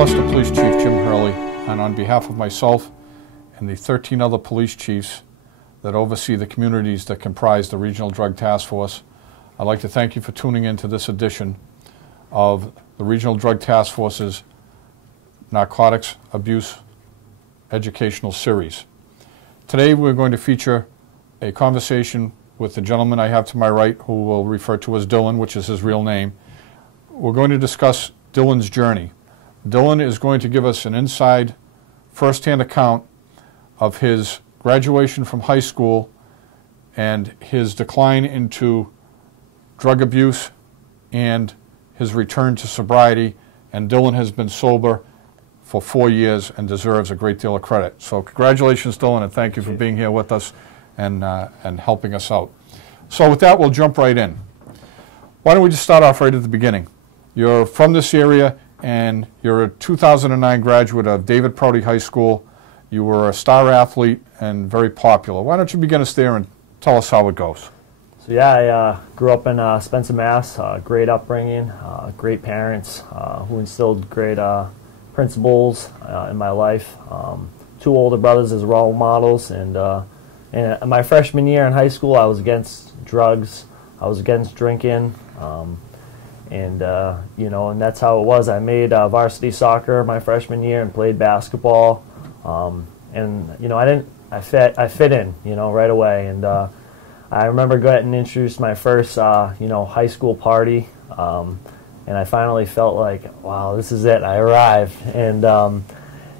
Leicester Police Chief Jim Hurley, and on behalf of myself and the 13 other police chiefs that oversee the communities that comprise the Regional Drug Task Force, I'd like to thank you for tuning in to this edition of the Regional Drug Task Force's Narcotics Abuse Educational Series. Today we're going to feature a conversation with the gentleman I have to my right, who we'll refer to as Dylan, which is his real name. We're going to discuss Dylan's journey. Dylan is going to give us an inside, first-hand account of his graduation from high school and his decline into drug abuse and his return to sobriety. And Dylan has been sober for 4 years and deserves a great deal of credit. So congratulations, Dylan, and thank you for being here with us and helping us out. So with that, we'll jump right in. Why don't we just start off right at the beginning? You're from this area, and you're a 2009 graduate of David Prouty High School. You were a star athlete and very popular. Why don't you begin us there and tell us how it goes? So yeah, I grew up in Spencer, Mass. Great upbringing, great parents who instilled great principles in my life. 2 older brothers as role models, and my freshman year in high school, I was against drugs. I was against drinking. You know, and that's how it was. I made varsity soccer my freshman year and played basketball. And you know, I fit in, you know, right away. And I remember getting introduced to my first, you know, high school party. And I finally felt like, wow, this is it. I arrived. And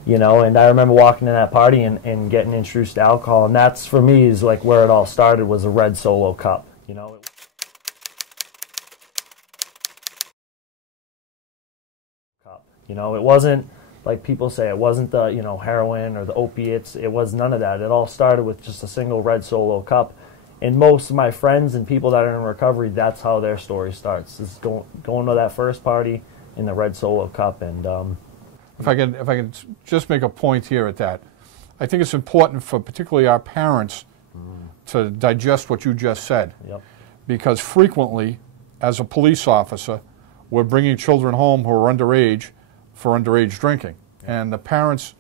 you know, and I remember walking to that party and getting introduced to alcohol. And that's, for me, is like where it all started, was a red Solo cup, you know. You know, it wasn't like people say, it wasn't the, you know, heroin or the opiates. It was none of that. It all started with just a single red Solo cup. And most of my friends and people that are in recovery, that's how their story starts. Is going to that first party in the red Solo cup. And if I can just make a point here at that, I think it's important for particularly our parents to digest what you just said. Yep. Because frequently, as a police officer, we're bringing children home who are underage for underage drinking. And the parents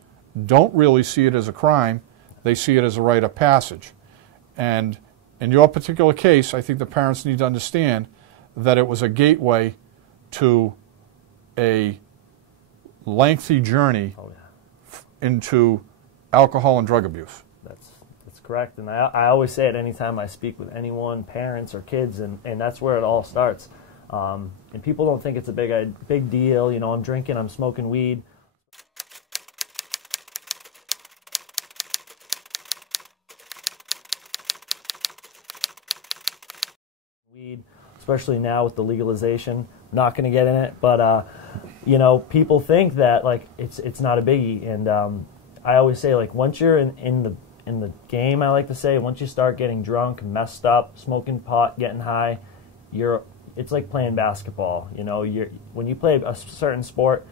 don't really see it as a crime. They see it as a rite of passage. And in your particular case, I think the parents need to understand that it was a gateway to a lengthy journey into alcohol and drug abuse. That's correct. And I always say it anytime I speak with anyone, parents or kids, and that's where it all starts. And people don't think it's a big deal. You know, I'm drinking, I'm smoking weed. Weed, especially now with the legalization. I'm not going to get in it, but you know, people think that like it's not a biggie. And I always say, like, once you're in the game, I like to say, once you start getting drunk, messed up, smoking pot, getting high, it's like playing basketball. You know, when you play a certain sport,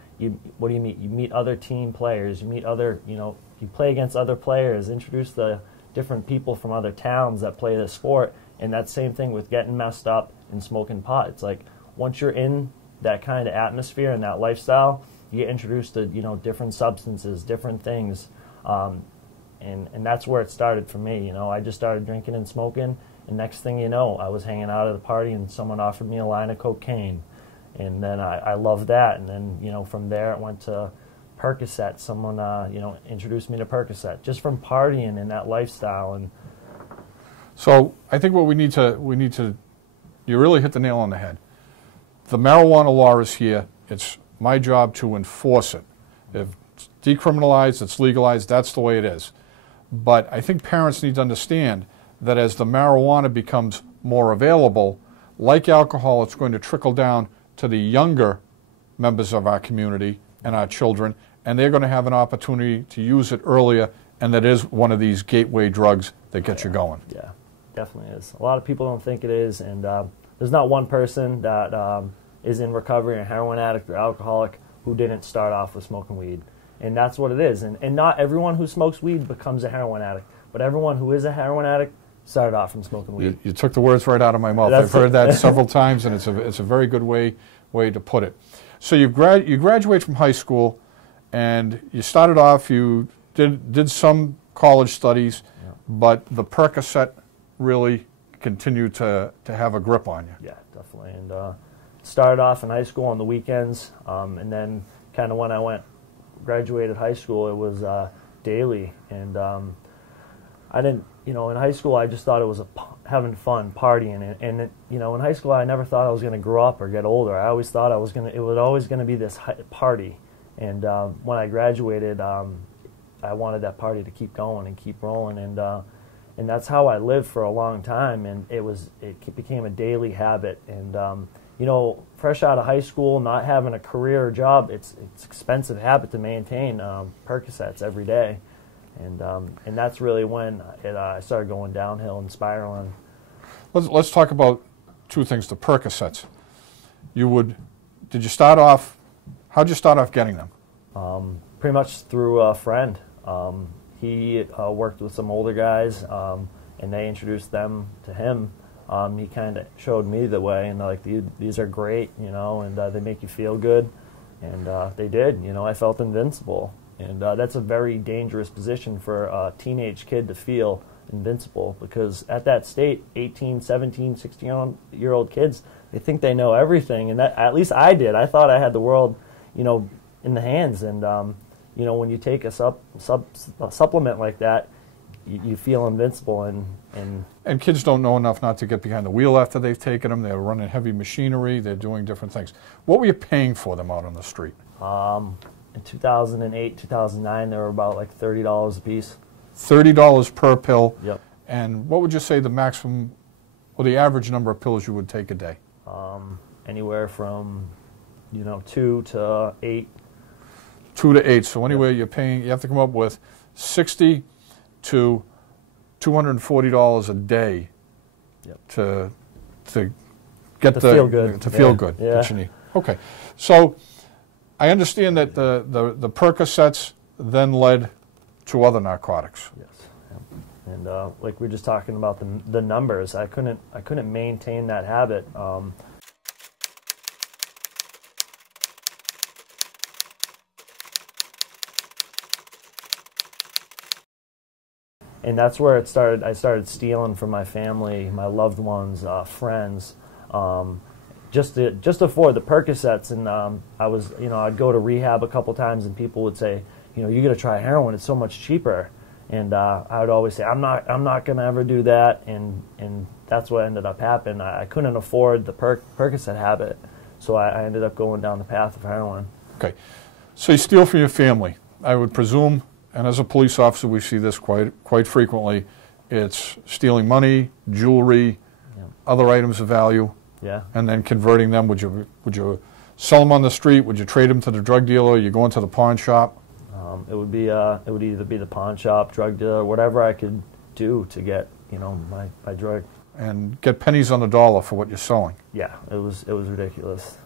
what do you meet? You meet other team players. You meet other, you know, you play against other players. Introduce the different people from other towns that play this sport. And that same thing with getting messed up and smoking pot. It's like once you're in that kind of atmosphere and that lifestyle, you get introduced to, you know, different substances, different things, and that's where it started for me. You know, I just started drinking and smoking. And next thing you know, I was hanging out at a party and someone offered me a line of cocaine. And then I loved that. And then, you know, from there it went to Percocet. Someone, you know, introduced me to Percocet just from partying in that lifestyle. And so I think what we need to, you really hit the nail on the head. The marijuana law is here. It's my job to enforce it. If it's decriminalized, it's legalized, that's the way it is. But I think parents need to understand that as the marijuana becomes more available, like alcohol, it's going to trickle down to the younger members of our community and our children, and they're going to have an opportunity to use it earlier, and that is one of these gateway drugs that gets you going. Yeah, definitely is. A lot of people don't think it is, and there's not one person that is in recovery, a heroin addict or alcoholic, who didn't start off with smoking weed. And that's what it is. And not everyone who smokes weed becomes a heroin addict, but everyone who is a heroin addict started off from smoking weed. You took the words right out of my mouth. I've heard that several times, and it's a very good way to put it. So you graduate from high school. and you started off, you did some college studies, Yeah. but the Percocet really continued to have a grip on you. Yeah, definitely. And started off in high school on the weekends, and then kind of when I graduated high school, it was daily. And I didn't, in high school I just thought it was having fun, partying, and in high school I never thought I was going to grow up or get older. I always thought it was always going to be this party. And when I graduated, I wanted that party to keep going and keep rolling, and that's how I lived for a long time. And it became a daily habit. And fresh out of high school, not having a career or job, it's an expensive habit to maintain Percocets every day. And that's really when I started going downhill and spiraling. Let's talk about two things, the Percocets. Did you start off, how'd you start off getting them? Pretty much through a friend. He worked with some older guys, and they introduced them to him. He kind of showed me the way, and like, these are great, and they make you feel good. And they did, I felt invincible. And that's a very dangerous position for a teenage kid to feel invincible, because at that state, 18, 17, 16-year-old kids, they think they know everything. And at least I did. I thought I had the world, in the hands. And, when you take a supplement like that, you feel invincible. And kids don't know enough not to get behind the wheel after they've taken them. They're running heavy machinery. They're doing different things. What were you paying for them out on the street? In 2008, 2009, they were about like $30 a piece. $30 per pill. Yep. And what would you say the maximum or the average number of pills you would take a day? Anywhere from, 2 to 8. 2 to 8. So anyway, you have to come up with $60 to $240 a day. Yep. to feel good. To feel good. Yeah. That you need. Okay. So I understand that the Percocets then led to other narcotics. Yes. Yeah. And like we were just talking about the numbers, I couldn't maintain that habit. And that's where it started. I started stealing from my family, my loved ones, friends, just to afford the Percocets. And I was, I'd go to rehab a couple times, and people would say, you got to try heroin. It's so much cheaper. And I would always say, I'm not going to ever do that. And that's what ended up happening. I couldn't afford the Percocet habit, so I ended up going down the path of heroin. Okay, so you steal from your family. I would presume, and as a police officer, we see this quite frequently. It's stealing money, jewelry, Yeah. other items of value, Yeah. and then converting them. Would you sell them on the street? Would you trade them to the drug dealer? You go into the pawn shop? It would either be the pawn shop, drug dealer, whatever I could do to get my drug. And get pennies on the dollar for what you're selling. Yeah, it was ridiculous.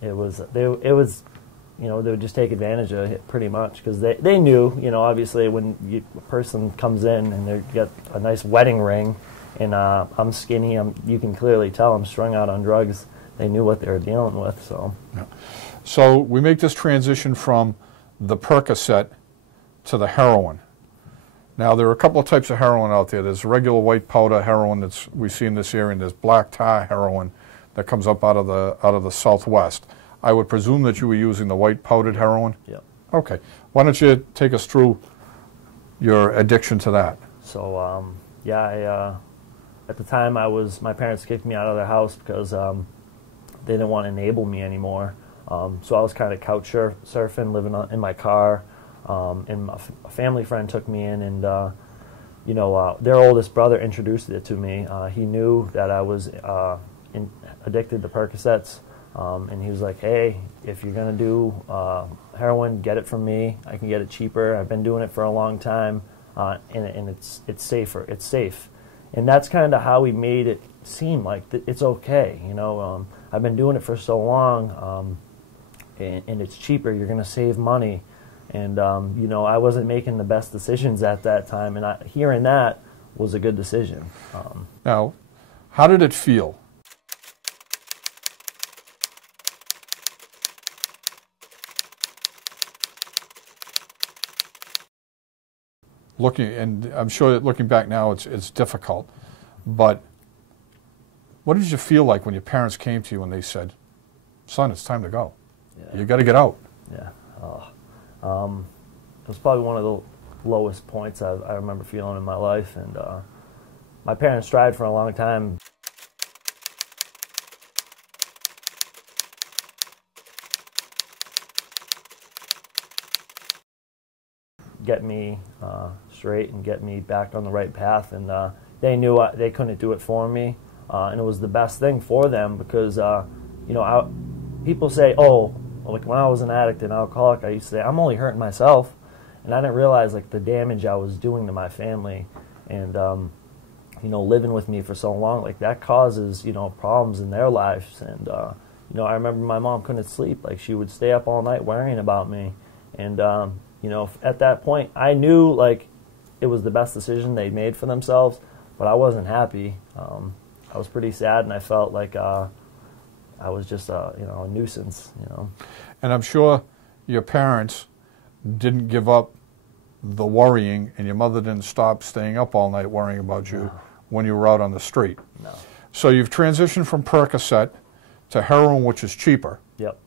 They would just take advantage of it pretty much, because they knew, obviously when a person comes in and they get a nice wedding ring, and I'm skinny, you can clearly tell I'm strung out on drugs. They knew what they were dealing with. So, yeah. So we make this transition from the Percocet to the heroin. Now there are a couple of types of heroin out there. There's regular white powder heroin that we see in this area, and there's black tar heroin that comes up out of the Southwest. I would presume that you were using the white powdered heroin? Yep. Okay. Why don't you take us through your addiction to that? So, at the time my parents kicked me out of their house because they didn't want to enable me anymore. So I was kind of couch surfing, living in my car, and a family friend took me in, and their oldest brother introduced it to me. He knew that I was addicted to Percocets, and he was like, "Hey, if you're gonna do heroin, get it from me. I can get it cheaper. I've been doing it for a long time, and it's safer. It's safe." And that's kind of how he made it seem like it's okay. I've been doing it for so long, and it's cheaper. You're going to save money. And, I wasn't making the best decisions at that time, and hearing that was a good decision. Now, how did it feel? looking, and I'm sure that looking back now, it's difficult, but what did you feel like when your parents came to you and they said, "Son, it's time to go. Yeah. You got to get out"? Yeah. It was probably one of the lowest points I remember feeling in my life, and my parents tried for a long time. Get me straight and get me back on the right path, and they knew they couldn't do it for me, and it was the best thing for them because you know, people say, oh, like when I was an addict and alcoholic, I used to say I'm only hurting myself, and I didn't realize like the damage I was doing to my family, and you know, living with me for so long, like that causes, you know, problems in their lives, and you know, I remember my mom couldn't sleep, like she would stay up all night worrying about me, and you know, at that point, I knew like it was the best decision they made for themselves, but I wasn't happy. I was pretty sad, and I felt like I was just you know, a nuisance. You know. And I'm sure your parents didn't give up the worrying, and your mother didn't stop staying up all night worrying about you when you were out on the street. No. So you've transitioned from Percocet to heroin, which is cheaper. Yep.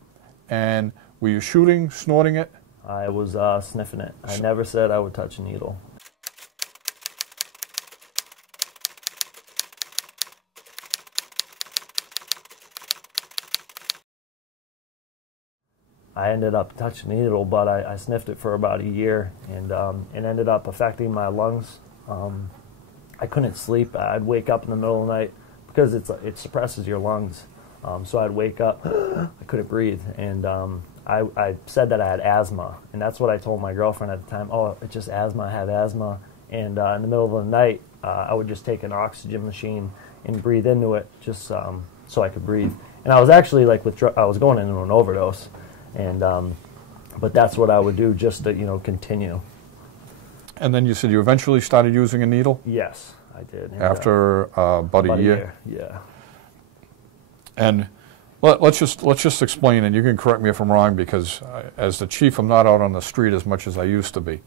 And were you shooting, snorting it? I was sniffing it. I never said I would touch a needle. I ended up touching a needle, but I sniffed it for about a year, and it ended up affecting my lungs. I couldn't sleep. I'd wake up in the middle of the night because it suppresses your lungs. So I'd wake up, I couldn't breathe, and I said that I had asthma, and that's what I told my girlfriend at the time. Oh, it's just asthma, I have asthma. And in the middle of the night, I would just take an oxygen machine and breathe into it just so I could breathe. And I was actually like I was going into an overdose, and but that's what I would do just to, you know, continue. And then you said you eventually started using a needle? Yes, I did. And, after about a year? Yeah. And let's just explain, and you can correct me if I'm wrong, because as the chief, I'm not out on the street as much as I used to be.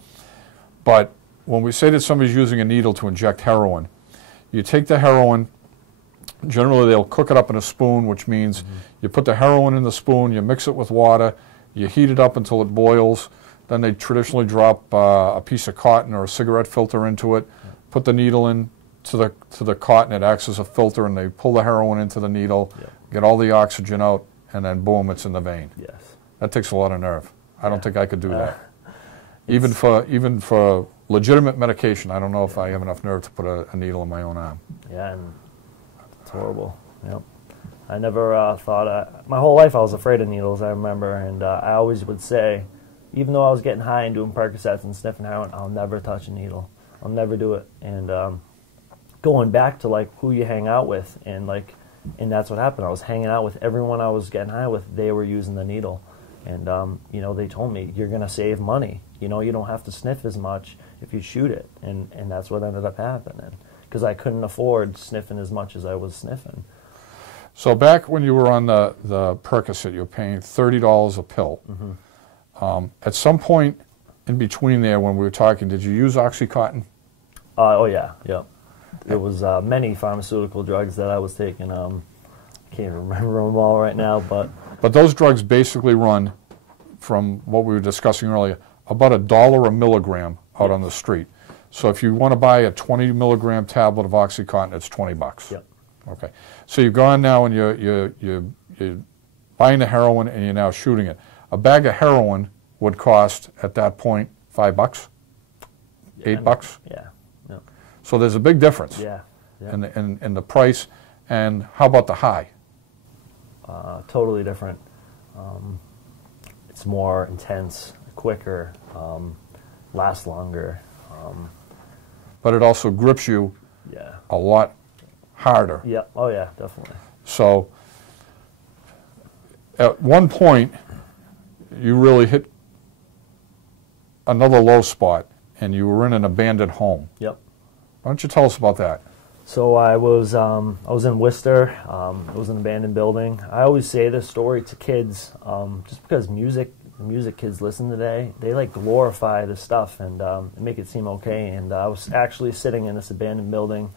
But when we say that somebody's using a needle to inject heroin, you take the heroin, generally they'll cook it up in a spoon, which means you put the heroin in the spoon, you mix it with water, you heat it up until it boils, then they traditionally drop a piece of cotton or a cigarette filter into it, put the needle in to the cotton, it acts as a filter, and they pull the heroin into the needle, get all the oxygen out, and then boom, it's in the vein. Yes. That takes a lot of nerve. I don't think I could do that. Even for legitimate medication, I don't know if I have enough nerve to put a needle in my own arm. Yeah, and it's horrible. Yep. I never thought, my whole life I was afraid of needles, I remember, and I always would say, even though I was getting high and doing Percocets and sniffing heroin, I'll never touch a needle. I'll never do it. And going back to like who you hang out with, and that's what happened. I was hanging out with everyone I was getting high with. They were using the needle, and you know, they told me, you're gonna save money. You know, you don't have to sniff as much if you shoot it, and that's what ended up happening, because I couldn't afford sniffing as much as I was sniffing. So back when you were on the Percocet, you were paying $30 a pill. At some point in between there, when we were talking, did you use OxyContin? Oh yeah, yep. It was many pharmaceutical drugs that I was taking. I can't remember them all right now, but those drugs basically run, from what we were discussing earlier, about $1 a milligram out on the street. So if you want to buy a 20 milligram tablet of OxyContin, it's $20. Yep. Okay. So you've gone now and you're buying the heroin and you're now shooting it. A bag of heroin would cost at that point $5, $8. Yeah. Yep. So there's a big difference. Yeah. Yep. in the price. And how about the high? Totally different. It's more intense, quicker, lasts longer. But it also grips you a lot harder. Yeah. Oh yeah, definitely. So at one point, you really hit another low spot, and you were in an abandoned home. Yep. Why don't you tell us about that? So I was in Worcester. It was an abandoned building. I always say this story to kids just because music the music kids listen today, they like glorify the stuff and make it seem okay. And I was actually sitting in this abandoned building.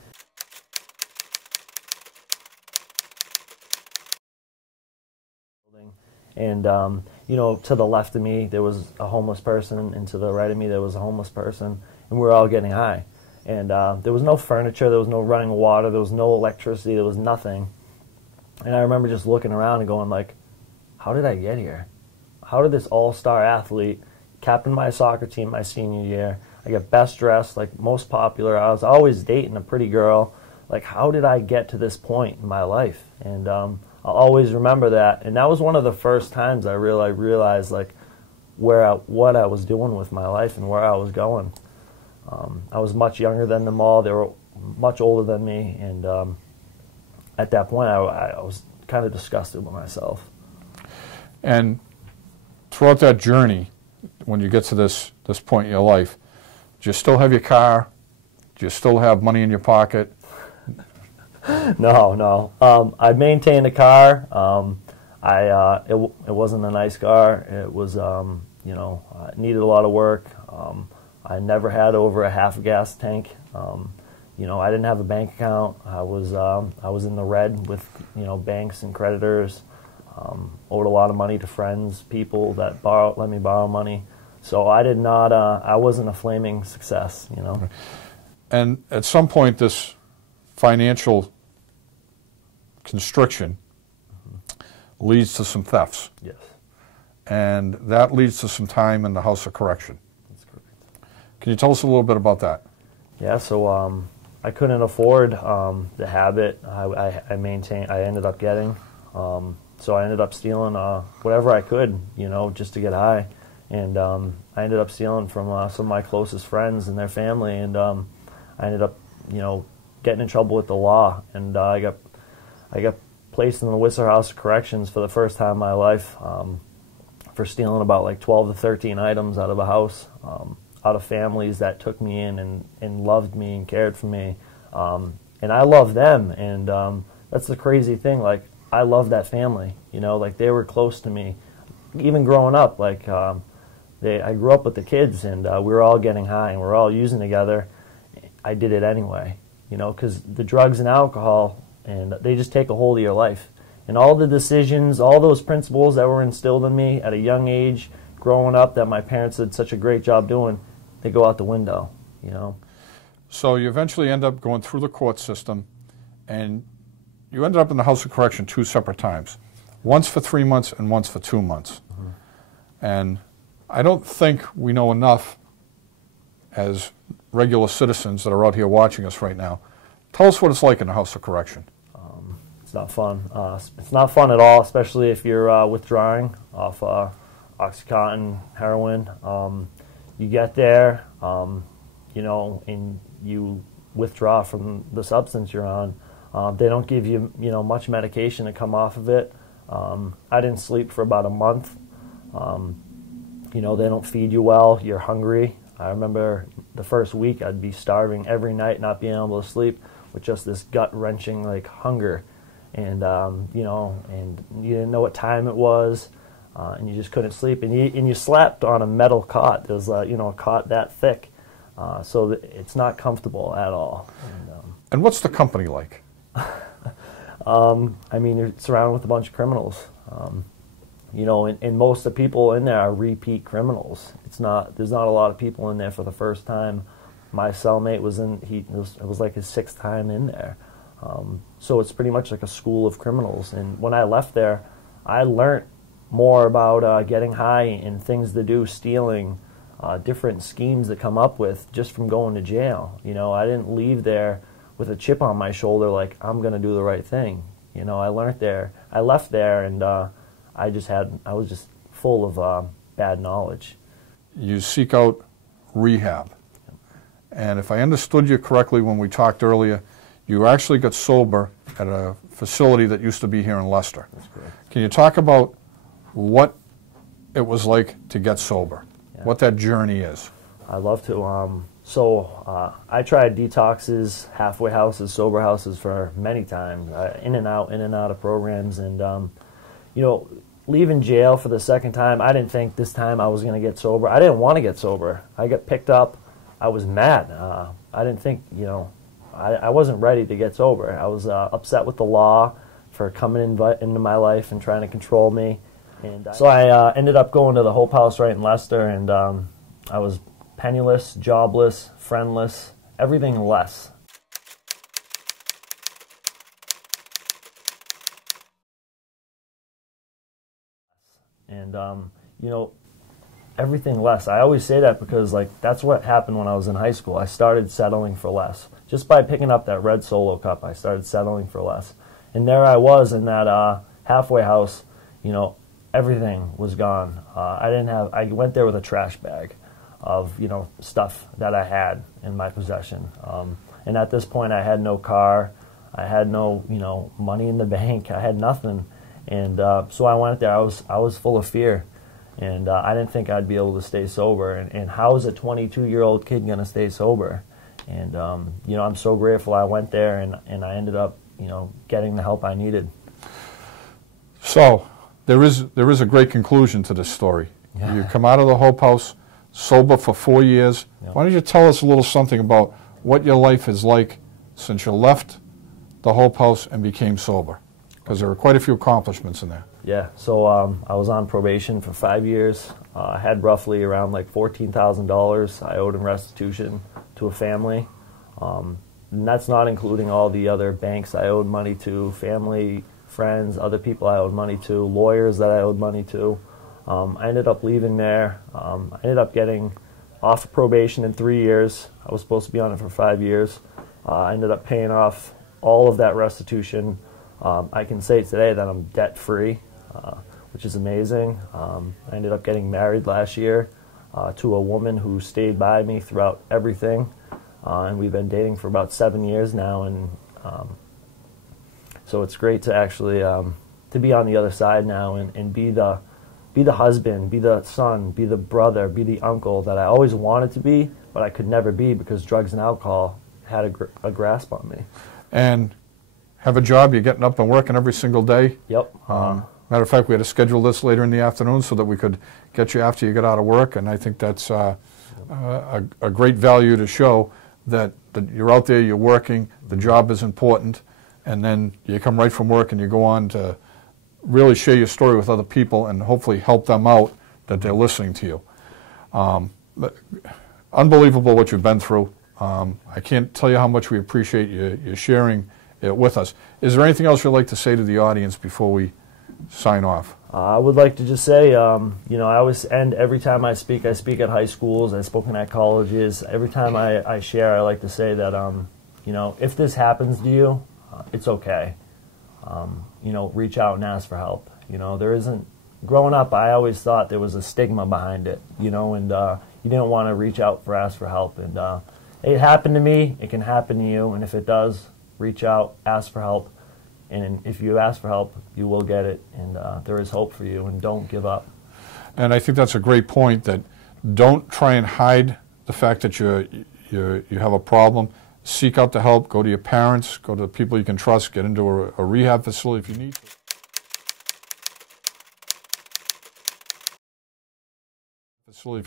And, you know, to the left of me, there was a homeless person, and to the right of me, there was a homeless person, and we were all getting high. And there was no furniture, there was no running water, there was no electricity, there was nothing. And I remember just looking around and going like, how did I get here? How did this all-star athlete, captain my soccer team my senior year, I got best dressed, like most popular, I was always dating a pretty girl, like how did I get to this point in my life? And I'll always remember that. And that was one of the first times I realized like what I was doing with my life and where I was going. I was much younger than them all. They were much older than me, and at that point, I was kind of disgusted with myself. And throughout that journey, when you get to this point in your life, do you still have your car? Do you still have money in your pocket? No. I maintained a car. It wasn't a nice car. It was, you know, it needed a lot of work. I never had over a half a gas tank. You know, I didn't have a bank account. I was in the red with, you know, banks and creditors. Owed a lot of money to friends, people that let me borrow money. So I did not. I wasn't a flaming success, you know. And at some point, this financial constriction leads to some thefts. Yes. And that leads to some time in the House of Correction. That's correct. Can you tell us a little bit about that? Yeah, so I couldn't afford the habit I ended up getting. So I ended up stealing whatever I could, you know, just to get high. And I ended up stealing from some of my closest friends and their family. And I ended up, you know, getting in trouble with the law. And I got placed in the Whistler House of Corrections for the first time in my life for stealing about like 12 to 13 items out of a house, out of families that took me in and loved me and cared for me. And I love them. And that's the crazy thing. Like, I love that family, you know, like they were close to me. Even growing up, like I grew up with the kids, and we were all getting high and we were all using together. I did it anyway, you know, because the drugs and alcohol, and they just take a hold of your life. And all the decisions, all those principles that were instilled in me at a young age, growing up, that my parents did such a great job doing, they go out the window, you know. So you eventually end up going through the court system, and you ended up in the House of Correction 2 separate times, once for 3 months and once for 2 months. Mm-hmm. And I don't think we know enough as regular citizens that are out here watching us right now. Tell us what it's like in the House of Correction. It's not fun. It's not fun at all, especially if you're withdrawing off Oxycontin, heroin. You get there, you know, and you withdraw from the substance you're on. They don't give you, you know, much medication to come off of it. I didn't sleep for about a month. You know, they don't feed you well. You're hungry. I remember the first week I'd be starving every night, not being able to sleep, with just this gut-wrenching like hunger. And you know, and you didn't know what time it was, and you just couldn't sleep. And you slept on a metal cot. There's you know, a cot that thick, so it's not comfortable at all. And what's the company like? I mean, you're surrounded with a bunch of criminals. You know, and most of the people in there are repeat criminals. There's not a lot of people in there for the first time. My cellmate was it was like his 6th time in there. So it's pretty much like a school of criminals. And when I left there, I learned more about getting high and things to do, stealing, different schemes to come up with just from going to jail. You know, I didn't leave there with a chip on my shoulder like, I'm going to do the right thing. You know, I learned there. I left there, and I was just full of bad knowledge. You seek out rehab. And if I understood you correctly when we talked earlier, you actually got sober at a facility that used to be here in Leicester. That's correct. Can you talk about what it was like to get sober, what that journey is? I'd love to. So I tried detoxes, halfway houses, sober houses for many times, in and out of programs. And, you know, leaving jail for the second time, I didn't think this time I was going to get sober. I didn't want to get sober. I got picked up. I was mad. I didn't think, you know, I wasn't ready to get sober. I was upset with the law for coming into my life and trying to control me. And so I ended up going to the Hope House right in Leicester, and I was penniless, jobless, friendless, everything less. And, you know, everything less. I always say that because, like, that's what happened when I was in high school. I started settling for less. Just by picking up that red Solo cup, I started settling for less. And there I was in that halfway house, you know, everything was gone. I went there with a trash bag of, you know, stuff that I had in my possession. And at this point, I had no car. I had no, you know, money in the bank. I had nothing. And so I went there. I was full of fear. And I didn't think I'd be able to stay sober. And how is a 22-year-old kid going to stay sober? And, you know, I'm so grateful I went there, and I ended up, you know, getting the help I needed. So there is a great conclusion to this story. Yeah. You come out of the Hope House sober for 4 years. Yeah. Why don't you tell us a little something about what your life is like since you left the Hope House and became sober? Because there were quite a few accomplishments in there. Yeah, so I was on probation for 5 years. I had roughly around like $14,000 I owed in restitution to a family. And that's not including all the other banks I owed money to, family, friends, other people I owed money to, lawyers that I owed money to. I ended up leaving there. I ended up getting off of probation in 3 years. I was supposed to be on it for 5 years. I ended up paying off all of that restitution. I can say today that I'm debt-free, which is amazing. I ended up getting married last year to a woman who stayed by me throughout everything, and we've been dating for about 7 years now. And so it's great to actually to be on the other side now and be the husband, be the son, be the brother, be the uncle that I always wanted to be, but I could never be because drugs and alcohol had a grasp on me. And have a job, you're getting up and working every single day. Yep. Matter of fact, we had to schedule this later in the afternoon so that we could get you after you get out of work, and I think that's a great value to show that you're out there, you're working, the job is important, and then you come right from work and you go on to really share your story with other people and hopefully help them out that they're listening to you. Unbelievable what you've been through. I can't tell you how much we appreciate you sharing it with us. Is there anything else you'd like to say to the audience before we sign off? I would like to just say, you know, I always end every time I speak at high schools, I've spoken at colleges. Every time I share, I like to say that, you know, if this happens to you, it's okay. You know, reach out and ask for help. You know, there isn't, growing up, I always thought there was a stigma behind it, you know, and you didn't want to reach out ask for help. And it happened to me, it can happen to you, and if it does, reach out, ask for help, and if you ask for help, you will get it, and there is hope for you, and don't give up. And I think that's a great point, that don't try and hide the fact that you have a problem. Seek out the help, go to your parents, go to the people you can trust, get into a rehab facility if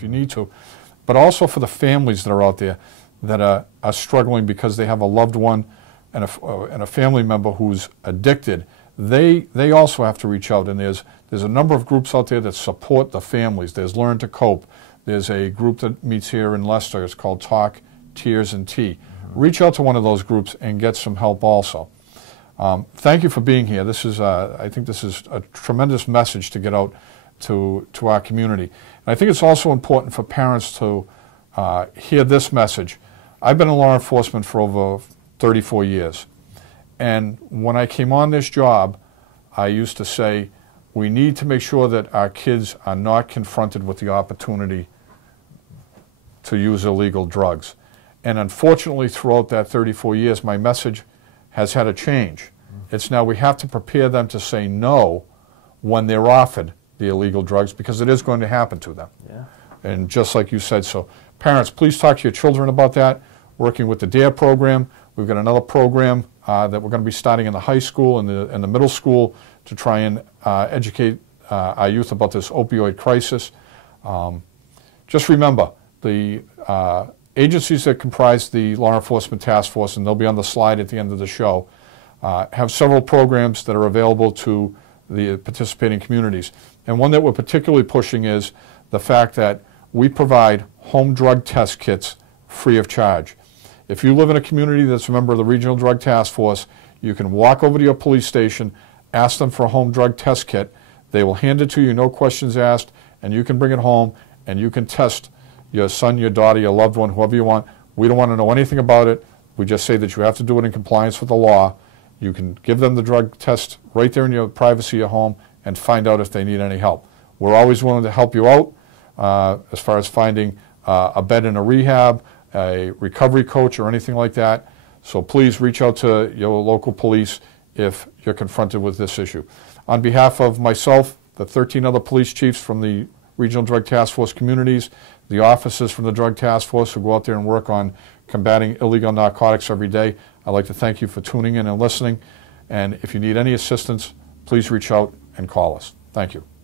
you need to. But also for the families that are out there that are struggling because they have a loved one and a family member who's addicted, they also have to reach out. And there's a number of groups out there that support the families. There's Learn to Cope. There's a group that meets here in Leicester. It's called Talk, Tears, and Tea. Reach out to one of those groups and get some help also. Thank you for being here. This is, I think this is a tremendous message to get out to our community. And I think it's also important for parents to hear this message. I've been in law enforcement for over 34 years. And when I came on this job, I used to say, we need to make sure that our kids are not confronted with the opportunity to use illegal drugs. And unfortunately, throughout that 34 years, my message has had a change. It's now we have to prepare them to say no when they're offered the illegal drugs, because it is going to happen to them. Yeah. And just like you said, so parents, please talk to your children about that. Working with the DARE program, we've got another program that we're going to be starting in the high school and the middle school to try and educate our youth about this opioid crisis. Just remember, the agencies that comprise the Law Enforcement Task Force, and they'll be on the slide at the end of the show, have several programs that are available to the participating communities. And one that we're particularly pushing is the fact that we provide home drug test kits free of charge. If you live in a community that's a member of the Regional Drug Task Force, you can walk over to your police station, ask them for a home drug test kit. They will hand it to you, no questions asked, and you can bring it home and you can test your son, your daughter, your loved one, whoever you want. We don't want to know anything about it. We just say that you have to do it in compliance with the law. You can give them the drug test right there in your privacy at home and find out if they need any help. We're always willing to help you out as far as finding a bed in a rehab, a recovery coach, or anything like that. So please reach out to your local police if you're confronted with this issue. On behalf of myself, the 13 other police chiefs from the Regional Drug Task Force communities, the officers from the Drug Task Force who go out there and work on combating illegal narcotics every day, I'd like to thank you for tuning in and listening. And if you need any assistance, please reach out and call us. Thank you.